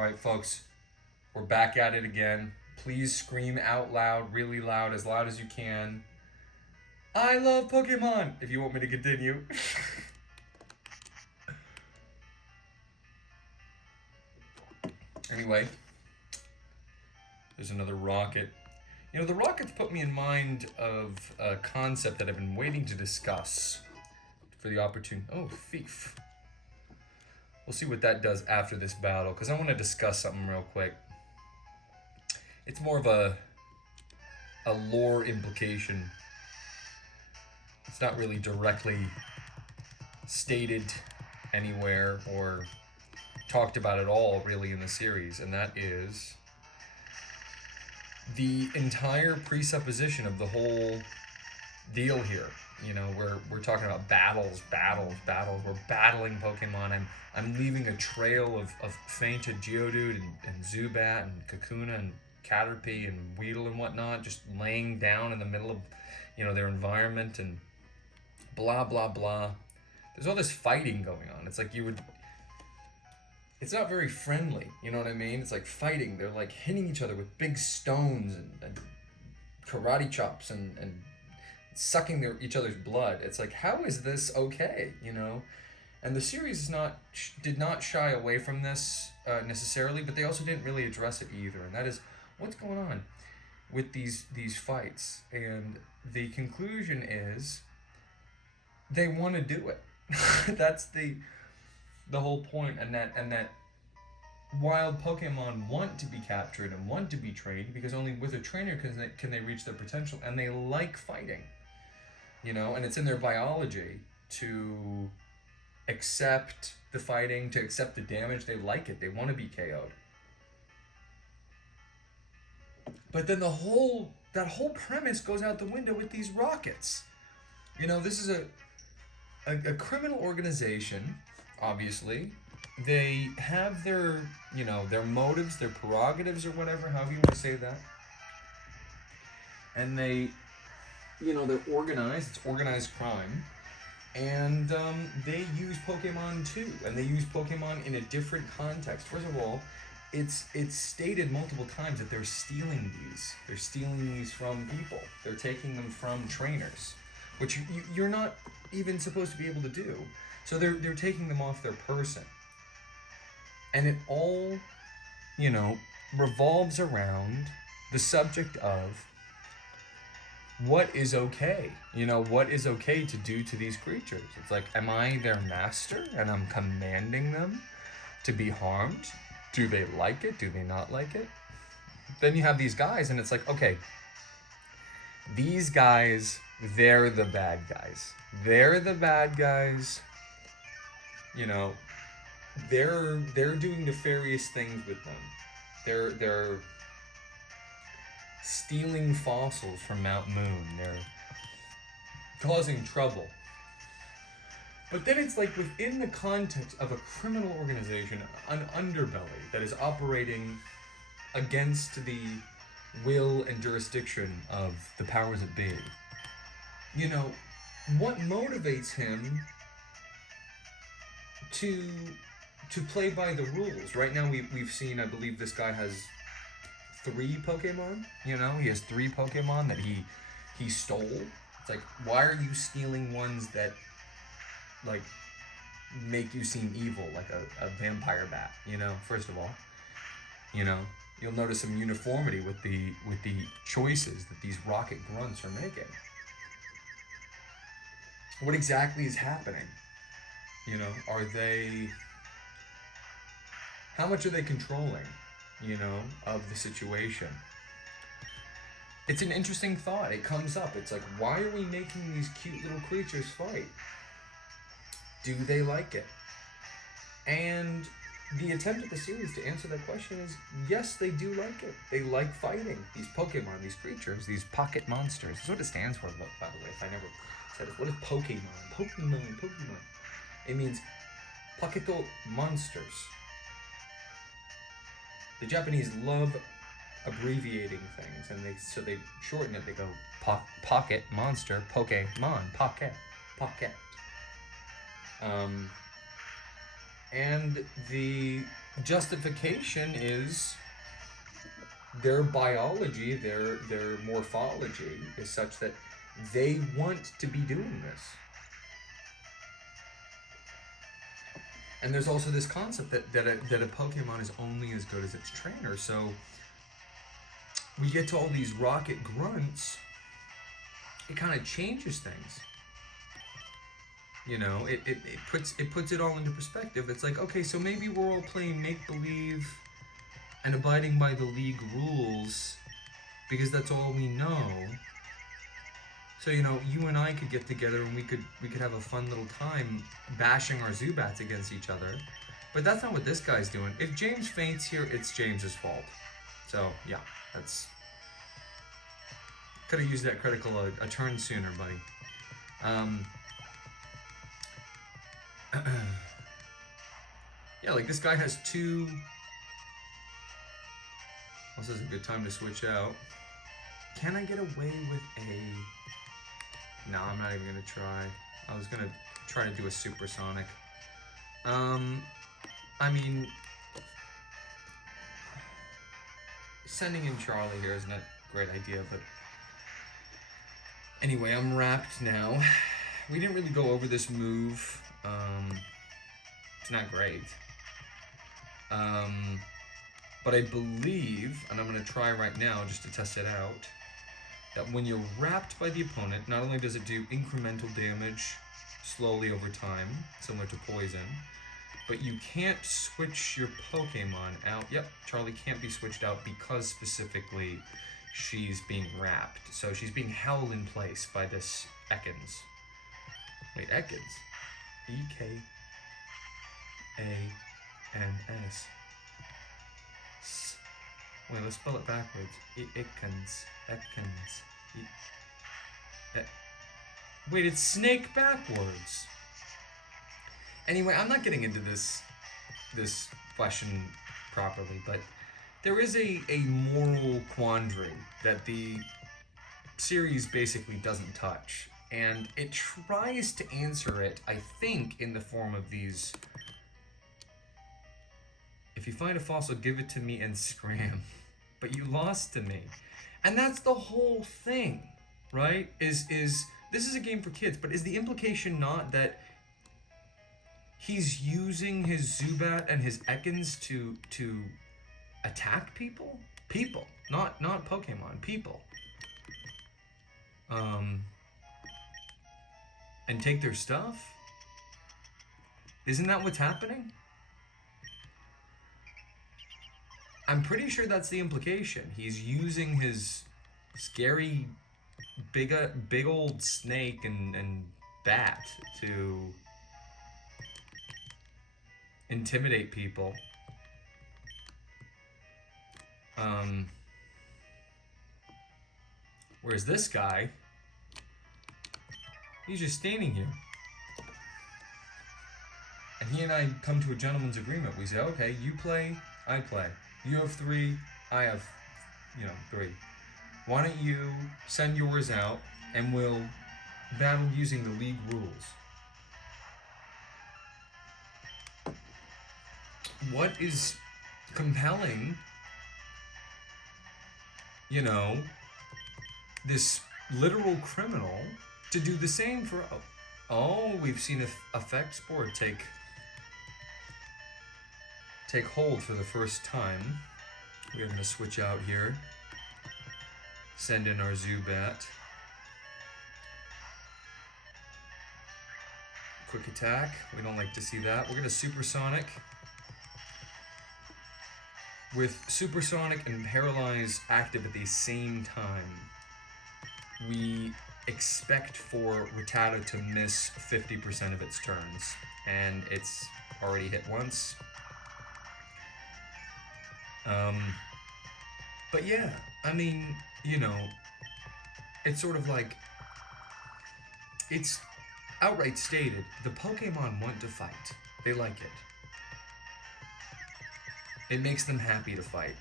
All right, folks, we're back at it again. Please scream out loud, really loud as you can. I love Pokemon, if you want me to continue. Anyway, there's another rocket. You know, the rockets put me in mind of a concept that I've been waiting to discuss for the opportunity. Oh, thief. We'll see what that does after this battle, because I want to discuss something real quick. It's more of a lore implication. It's not really directly stated anywhere or talked about at all, really, in the series, and that is the entire presupposition of the whole deal here. You know, we're talking about battles. We're battling Pokemon. I'm leaving a trail of fainted Geodude and Zubat and Kakuna and Caterpie and Weedle and whatnot, just laying down in the middle of, you know, their environment and blah blah blah. There's all this fighting going on. It's like it's not very friendly, you know what I mean? It's like fighting. They're like hitting each other with big stones and karate chops and sucking each other's blood. It's like, how is this okay, you know? And the series did not shy away from this necessarily, but they also didn't really address it either. And that is, what's going on with these fights? And the conclusion is they want to do it. That's the whole point. And that wild Pokemon want to be captured and want to be trained, because only with a trainer can they reach their potential, and they like fighting, you know, and it's in their biology to accept the fighting, to accept the damage. They like it. They want to be KO'd. But then that whole premise goes out the window with these rockets. You know, this is a criminal organization, obviously. They have their, you know, their motives, their prerogatives, or whatever, however you want to say that. And they, you know, they're organized. It's organized crime. And they use Pokemon too. And they use Pokemon in a different context. First of all, it's stated multiple times that they're stealing these. They're stealing these from people. They're taking them from trainers, which you're not even supposed to be able to do. So they're taking them off their person. And it all, you know, revolves around the subject of what is okay. You know, what is okay to do to these creatures? It's like, am I their master and I'm commanding them to be harmed? Do they like it? Do they not like it? Then you have these guys, and it's like, okay, these guys, they're the bad guys. They're the bad guys. You know, they're doing nefarious things with them. They're stealing fossils from Mount Moon. They're causing trouble. But then it's like, within the context of a criminal organization, an underbelly that is operating against the will and jurisdiction of the powers that be. You know, what motivates him to play by the rules? Right now we've seen, I believe this guy has 3 Pokemon. You know, he has 3 Pokemon that he stole. It's like, why are you stealing ones that, like, make you seem evil, like a vampire bat, you know? First of all, you know, you'll notice some uniformity with the choices that these rocket grunts are making. What exactly is happening? You know, how much are they controlling, you know, of the situation? It's an interesting thought. It comes up. It's like, why are we making these cute little creatures fight? Do they like it? And the attempt of the series to answer that question is, yes, they do like it. They like fighting these Pokemon, these creatures, these pocket monsters. That's what it stands for, by the way, if I never said it. What is Pokemon? Pokemon. It means Poketo monsters. The Japanese love abbreviating things, and so they shorten it. They go pocket monster, Pokemon, pocket. And the justification is their biology, their morphology is such that they want to be doing this. And there's also this concept that a Pokemon is only as good as its trainer. So we get to all these rocket grunts, it kind of changes things. You know, it puts it all into perspective. It's like, okay, so maybe we're all playing make-believe and abiding by the league rules because that's all we know. So, you know, you and I could get together and we could have a fun little time bashing our Zubats against each other. But that's not what this guy's doing. If James faints here, it's James's fault. So, yeah, that's... Could have used that critical a turn sooner, buddy. Yeah, like this guy has two... This is a good time to switch out. Can I get away with a... No, I'm not even gonna try. I was gonna try to do a supersonic. I mean, sending in Charlie here isn't a great idea, but anyway, I'm wrapped now. We didn't really go over this move. It's not great. But I believe, and I'm gonna try right now just to test it out, that when you're wrapped by the opponent, not only does it do incremental damage slowly over time, similar to poison, but you can't switch your Pokemon out. Yep, Charlie can't be switched out because specifically she's being wrapped. So she's being held in place by this Ekans. Wait, Ekans? E-K-A-N-S. Wait, let's spell it backwards. Ekans. Wait, it's snake backwards. Anyway, I'm not getting into this question properly, but there is a moral quandary that the series basically doesn't touch, and it tries to answer it, I think, in the form of these: if you find a fossil, give it to me and scram. But you lost to me. And that's the whole thing, right? Is this is a game for kids, but is the implication not that he's using his Zubat and his Ekans to attack people? People, not Pokemon, people. And take their stuff? Isn't that what's happening? I'm pretty sure that's the implication. He's using his scary big old snake and bat to intimidate people. Whereas this guy, he's just standing here. And he and I come to a gentleman's agreement. We say, okay, you play, I play. You have 3, I have, 3. Why don't you send yours out and we'll battle using the league rules. What is compelling, this literal criminal to do the same for... Oh, we've seen effects board take hold for the first time. We're going to switch out here. Send in our Zubat. Quick attack. We don't like to see that. We're going to Supersonic. With Supersonic and Paralyze active at the same time, we expect for Rattata to miss 50% of its turns. And it's already hit once. But yeah, I mean, it's sort of like, it's outright stated, the Pokemon want to fight. They like it. It makes them happy to fight.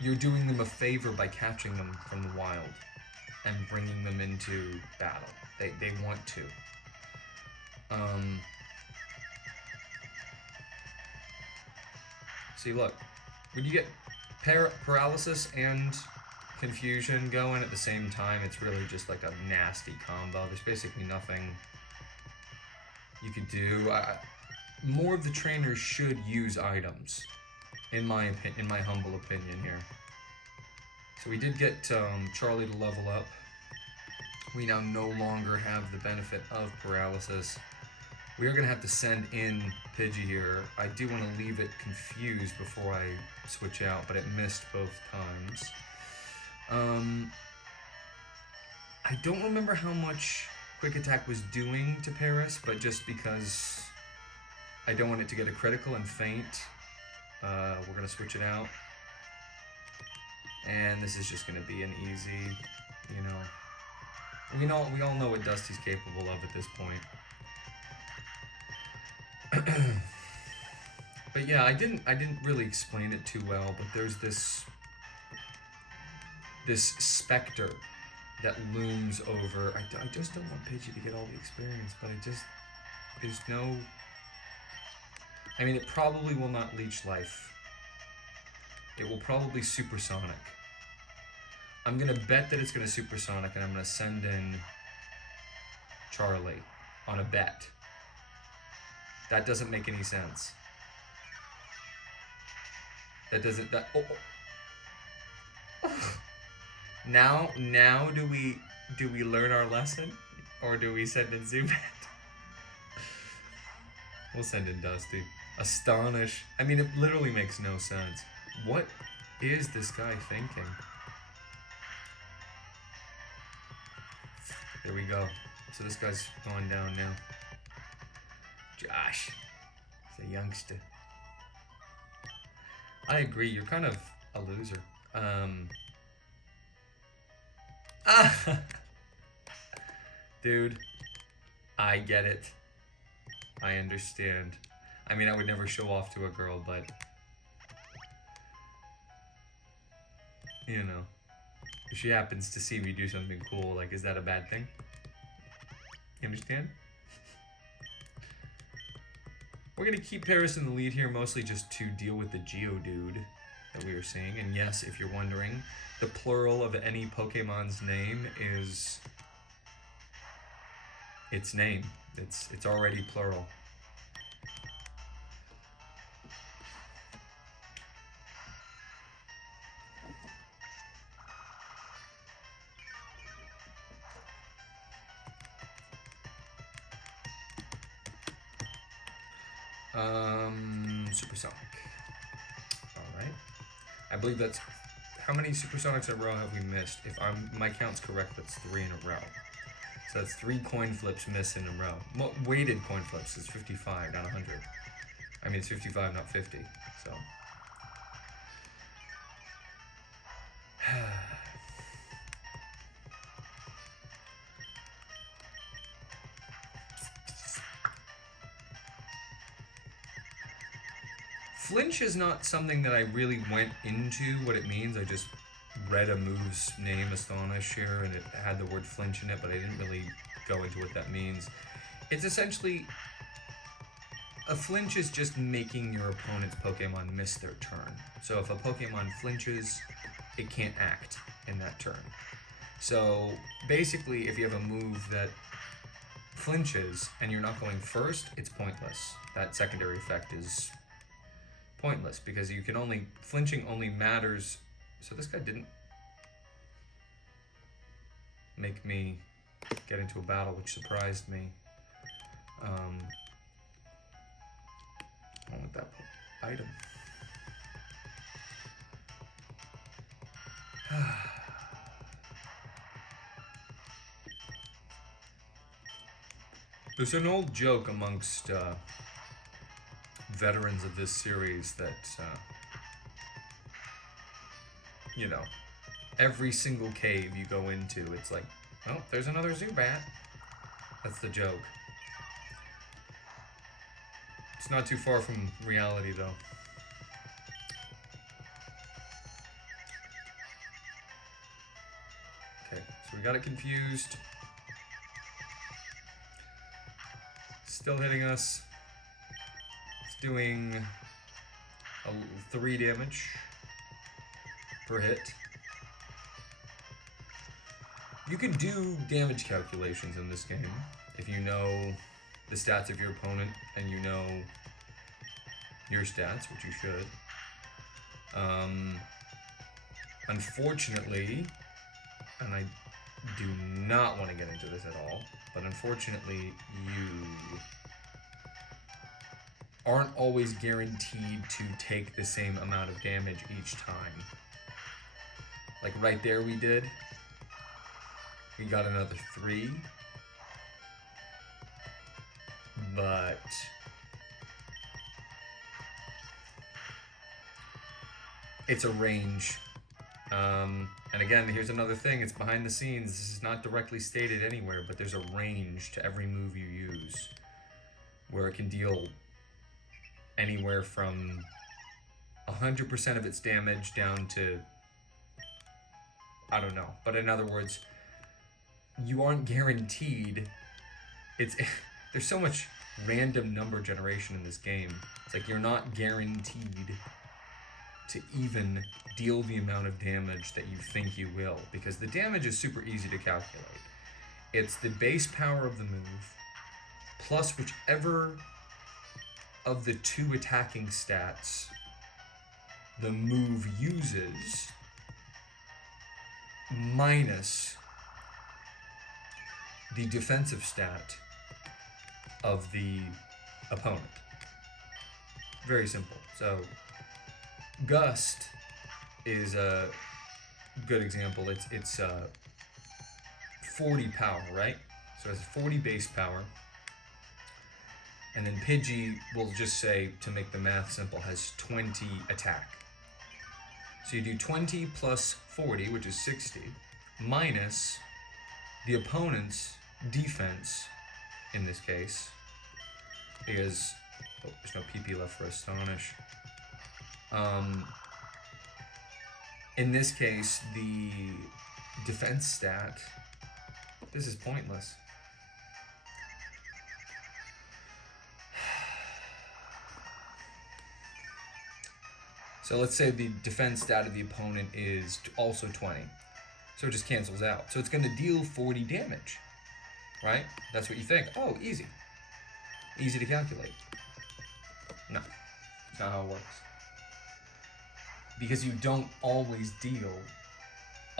You're doing them a favor by catching them from the wild and bringing them into battle. They want to. See, look. When you get paralysis and confusion going at the same time, it's really just like a nasty combo. There's basically nothing you could do. More of the trainers should use items, in my humble opinion here. So we did get Charlie to level up. We now no longer have the benefit of paralysis. We are going to have to send in Pidgey here. I do want to leave it confused before I switch out, but it missed both times. I don't remember how much Quick Attack was doing to Paris, but just because I don't want it to get a critical and faint, we're going to switch it out. And this is just going to be an easy, you know, we all know what Dusty's capable of at this point. But yeah, I didn't really explain it too well, but there's this specter that looms over. I just don't want Pidgey to get all the experience, but there's no, I mean, it probably will not leech life. It will probably supersonic. I'm gonna bet that it's gonna supersonic, and I'm gonna send in Charlie on a bet. That doesn't make any sense. Now do we learn our lesson, or do we send in Zubat? We'll send in Dusty. Astonish. I mean, it literally makes no sense. What is this guy thinking? There we go. So this guy's going down now. Josh. He's a youngster. I agree, you're kind of a loser. Dude, I get it. I understand. I mean, I would never show off to a girl, but you know, if she happens to see me do something cool, like, is that a bad thing? You understand? We're gonna keep Paris in the lead here, mostly just to deal with the Geodude that we are seeing. And yes, if you're wondering, the plural of any Pokemon's name is its name. It's already plural. Supersonic. Alright. I believe that's... How many Supersonics in a row have we missed? If my count's correct, that's 3 in a row. So that's 3 coin flips missed in a row. Well, weighted coin flips is 55, not 100. I mean, it's 55, not 50, so... Flinch is not something that I really went into what it means. I just read a move's name, Astonish, here, and it had the word flinch in it, but I didn't really go into what that means. It's essentially... A flinch is just making your opponent's Pokemon miss their turn. So if a Pokemon flinches, it can't act in that turn. So basically, if you have a move that flinches and you're not going first, it's pointless. That secondary effect is pointless because you can only... Flinching only matters... So this guy didn't make me get into a battle, which surprised me. On with that item. There's an old joke amongst veterans of this series that, you know, every single cave you go into, it's like, oh, there's another Zubat. That's the joke. It's not too far from reality, though. Okay, so we got it confused. Still hitting us. It's doing 3 damage per hit. You can do damage calculations in this game if you know the stats of your opponent and you know your stats, which you should. Unfortunately, and I do not want to get into this at all, but unfortunately, you aren't always guaranteed to take the same amount of damage each time. Like right there we did. We got another 3. But it's a range. And again, here's another thing. It's behind the scenes. This is not directly stated anywhere, but there's a range to every move you use where it can deal anywhere from 100% of its damage down to, I don't know. But in other words, you aren't guaranteed. There's so much random number generation in this game. It's like you're not guaranteed to even deal the amount of damage that you think you will, because the damage is super easy to calculate. It's the base power of the move plus whichever of the 2 attacking stats the move uses minus the defensive stat of the opponent. Very simple. So Gust is a good example. It's 40 power, right? So it's 40 base power. And then Pidgey, we'll just say, to make the math simple, has 20 attack. So you do 20 plus 40, which is 60, minus the opponent's defense, in this case, because there's no PP left for Astonish. In this case, the defense stat, this is pointless. So let's say the defense stat of the opponent is also 20. So it just cancels out. So it's going to deal 40 damage, right? That's what you think. Oh, easy. Easy to calculate. No, it's not how it works. Because you don't always deal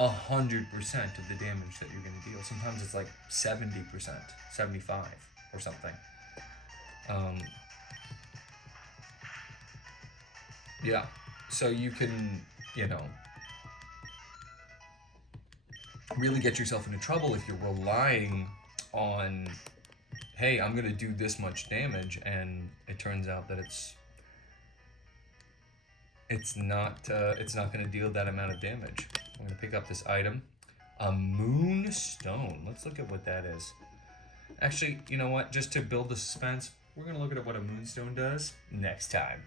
100% of the damage that you're going to deal. Sometimes it's like 70%, 75 or something. Yeah, so you can, really get yourself into trouble if you're relying on, hey, I'm going to do this much damage, and it turns out that it's not going to deal that amount of damage. I'm going to pick up this item, a moonstone. Let's look at what that is. Actually, you know what? Just to build the suspense, we're going to look at what a moonstone does next time.